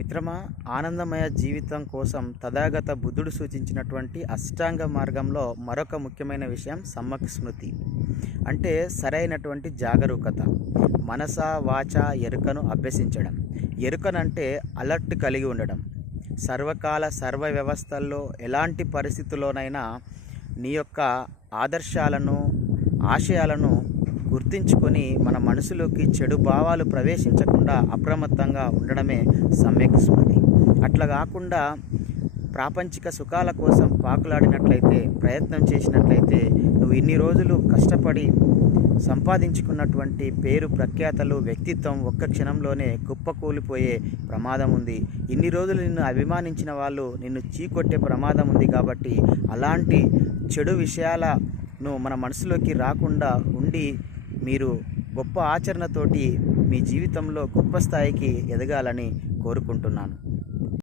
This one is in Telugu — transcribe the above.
మిత్రమా ఆనందమయ జీవితం కోసం తథాగత బుద్ధుడు సూచించినటువంటి అష్టాంగ మార్గంలో మరొక ముఖ్యమైన విషయం సమ్మక్ స్మృతి. అంటే సరైనటువంటి జాగరూకత. మనస వాచ ఎరుకను అభ్యసించడం. ఎరుకనంటే అలర్ట్ కలిగి ఉండడం. సర్వకాల సర్వ వ్యవస్థల్లో ఎలాంటి పరిస్థితుల్లోనైనా నీ యొక్క ఆదర్శాలను ఆశయాలను గుర్తించుకొని మన మనసులోకి చెడు భావాలు ప్రవేశించకుండా అప్రమత్తంగా ఉండడమే సమ్యక్ స్మృతి. అట్లా కాకుండా ప్రాపంచిక సుఖాల కోసం పాకులాడినట్లయితే ప్రయత్నం చేసినట్లయితే నువ్వు ఇన్ని రోజులు కష్టపడి సంపాదించుకున్నటువంటి పేరు ప్రఖ్యాతలు వ్యక్తిత్వం ఒక్క క్షణంలోనే కుప్పకూలిపోయే ప్రమాదం ఉంది. ఇన్ని రోజులు నిన్ను అభిమానించిన వాళ్ళు నిన్ను చీకొట్టే ప్రమాదం ఉంది కాబట్టి అలాంటి చెడు విషయాలను మన మనసులోకి రాకుండా ఉండి మీరు గొప్ప ఆచరణతోటి మీ జీవితంలో గొప్ప స్థాయికి ఎదగాలని కోరుకుంటున్నాను.